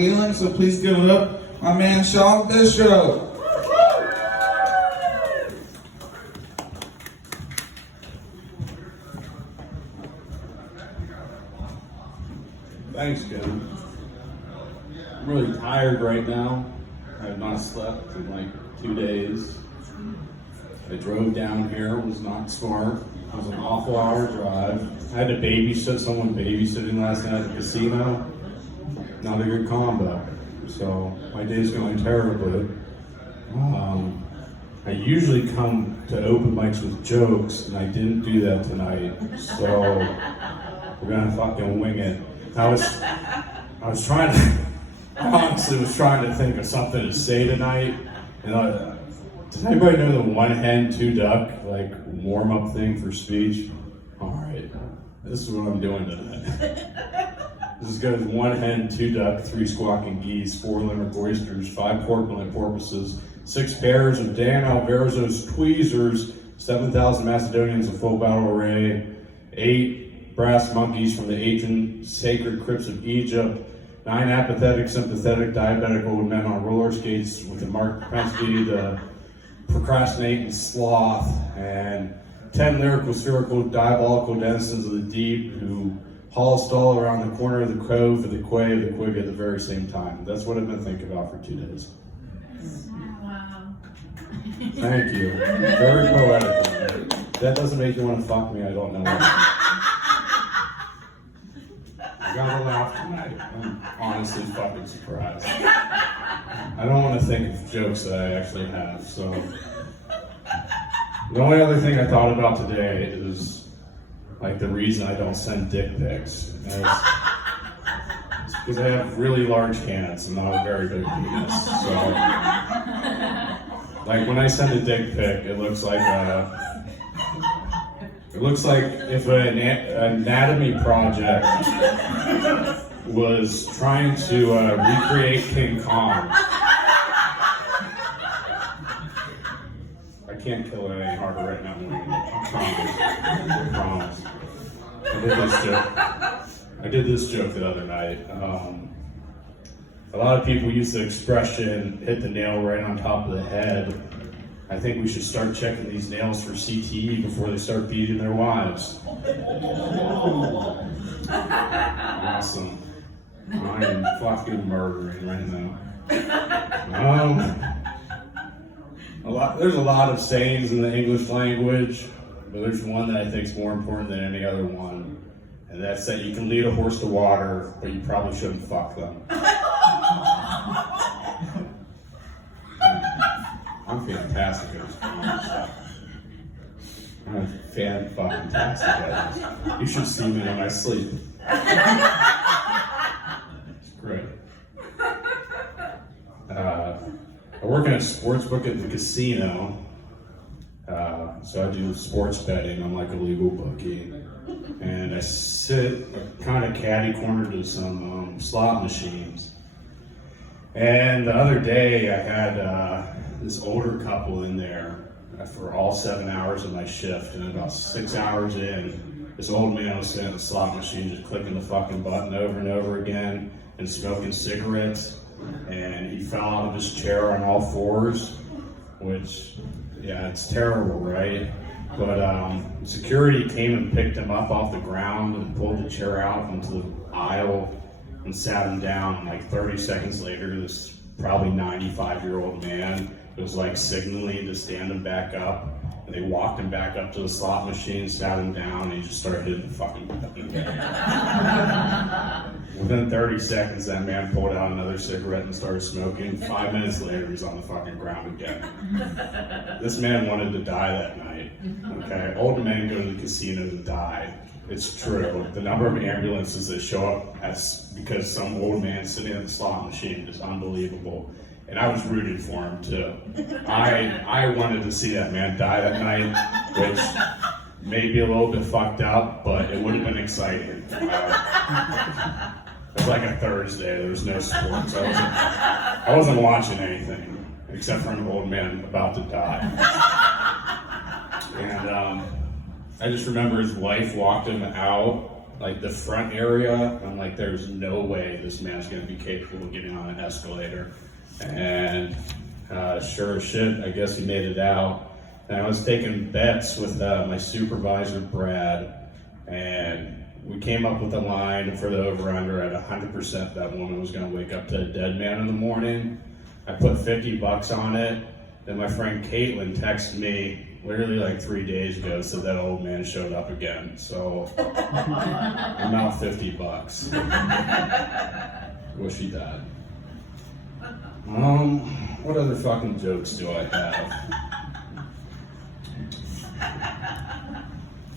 So please give it up, my man Sean Bishop. Thanks, Kevin. I'm really tired right now. I have not slept in like 2 days. I drove down here, was not smart. It was an awful hour drive. I had to babysit someone babysitting last night at the casino. Not a good combo. So my day's going terribly. I usually come to open mics with jokes, and I didn't do that tonight. So we're gonna fucking wing it. I was trying to, I honestly was trying to think of something to say tonight. And does anybody know the one hen, two duck, like warm up thing for speech? All right, this is what I'm doing tonight. This goes 1 hen, 2 duck, 3 squawking geese, 4 limerick oysters, 5 corpulent porpoises, 6 pairs of Dan Alvarez's tweezers, 7,000 Macedonians of full battle array, 8 brass monkeys from the ancient sacred crypts of Egypt, 9 apathetic, sympathetic, diabetic old men on roller skates with a marked propensity to procrastinate and sloth, and 10 lyrical, spherical, diabolical denizens of the deep who haul stall around the corner of the cove for the quay of the quig at the very same time. That's what I've been thinking about for 2 days. Wow. Thank you. Very poetic. That doesn't make you want to fuck me, I don't know. I got a laugh tonight. I'm honestly fucking surprised. I don't want to think of jokes that I actually have, so. The only other thing I thought about today is like the reason I don't send dick pics. It's because I have really large hands and not a very big penis. So, like when I send a dick pic, it looks like if an anatomy project was trying to recreate King Kong. I can't kill it any harder right now. I promise. I did this joke the other night. A lot of people use the expression, hit the nail right on top of the head. I think we should start checking these nails for CTE before they start beating their wives. Awesome. I am fucking murdering right now. There's a lot of sayings in the English language, but there's one that I think is more important than any other one, and that's that you can lead a horse to water, but you probably shouldn't fuck them. I'm fantastic at this. I'm a fan-fucking-tastic at this. You should see me when I sleep. It's great. I work in a sports book at the casino, so I do sports betting. I'm like a legal bookie, and I sit kind of catty corner to some slot machines. And the other day, I had this older couple in there for all 7 hours of my shift, and about 6 hours in, this old man was sitting at the slot machine just clicking the fucking button over and over again and smoking cigarettes. And he fell out of his chair on all fours, which, yeah, it's terrible, right? But security came and picked him up off the ground and pulled the chair out into the aisle and sat him down. And like 30 seconds later, this probably 95-year-old man was like signaling to stand him back up. And they walked him back up to the slot machine, sat him down, and he just started hitting the fucking button. Within 30 seconds, that man pulled out another cigarette and started smoking. 5 minutes later, he's on the fucking ground again. This man wanted to die that night. Okay, old men go to the casino to die. It's true. The number of ambulances that show up because some old man sitting at the slot machine is unbelievable. And I was rooted for him too. I wanted to see that man die that night, which may be a little bit fucked up, but it would have been exciting. It was like a Thursday. There was no sports. I wasn't watching anything except for an old man about to die. And I just remember his wife walked him out like the front area. I'm like, there's no way this man's gonna be capable of getting on an escalator. And sure as shit, I guess he made it out. And I was taking bets with my supervisor, Brad, and we came up with a line for the over-under at 100% that woman was gonna wake up to a dead man in the morning. I put $50 on it. Then my friend Caitlin texted me literally like 3 days ago, said that old man showed up again. So I'm out $50. Wish he died. What other fucking jokes do I have?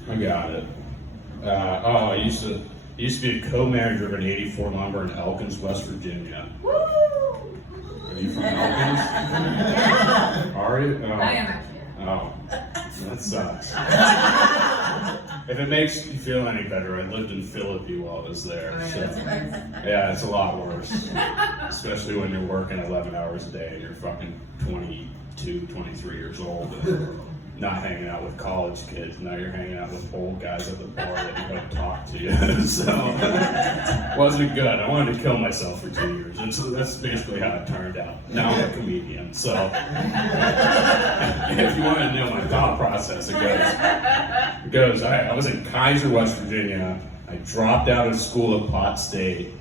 I got it. I used to be a co-manager of an 84 Lumber in Elkins, West Virginia. Woo! Are you from Elkins? Yeah. Are you? Oh. I am actually. Oh, that sucks. If it makes you feel any better, I lived in Philippi while I was there. So, yeah, it's a lot worse. Especially when you're working 11 hours a day and you're fucking 22, 23 years old and not hanging out with college kids. Now you're hanging out with old guys at the bar that you don't talk to you. So, wasn't good. I wanted to kill myself for 2 years. And so that's basically how it turned out. Now I'm a comedian. So, if you want to know my thought process, it goes, I was in Kaiser, West Virginia. I dropped out of school at Pot State,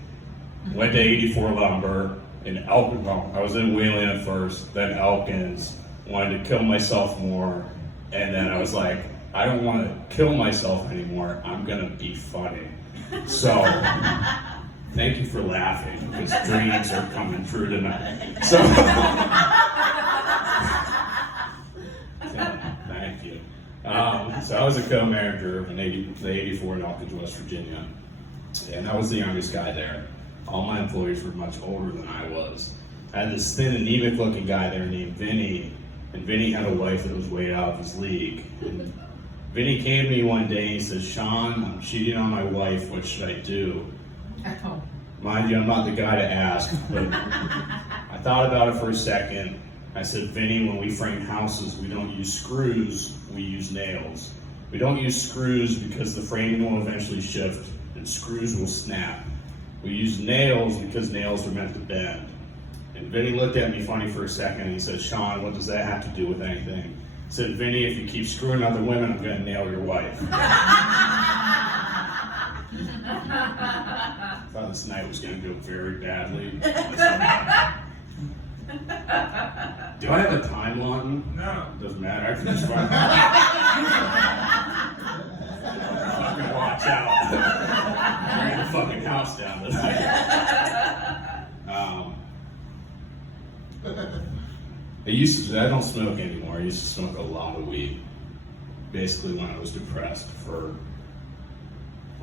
went to 84 Lumber in Elkins. Well, I was in Wheeling at first, then Elkins. Wanted to kill myself more, and then I was like, I don't want to kill myself anymore. I'm gonna be funny. So, thank you for laughing, because dreams are coming true tonight. So, yeah, thank you. So I was a co-manager of the 84 in Elkins, West Virginia, and I was the youngest guy there. All my employees were much older than I was. I had this thin, anemic-looking guy there named Vinny, and Vinny had a wife that was way out of his league. And Vinny came to me one day and he said, Sean, I'm cheating on my wife, what should I do? Mind you, I'm not the guy to ask, but I thought about it for a second. I said, Vinny, when we frame houses, we don't use screws, we use nails. We don't use screws because the framing will eventually shift and screws will snap. We use nails because nails are meant to bend. And Vinny looked at me funny for a second and he said, Sean, what does that have to do with anything? I said, Vinny, if you keep screwing other women, I'm gonna nail your wife. I thought this night was gonna go very badly. Do I have a time, Lawton? No. Doesn't matter, I can just fucking watch out. Bring the fucking house down tonight. I don't smoke anymore. I used to smoke a lot of weed. Basically when I was depressed for,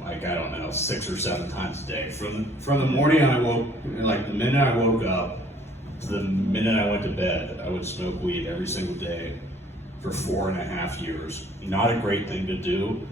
like, I don't know, 6 or 7 times a day. From the morning I woke, like the minute I woke up to the minute I went to bed, I would smoke weed every single day for 4.5 years. Not a great thing to do.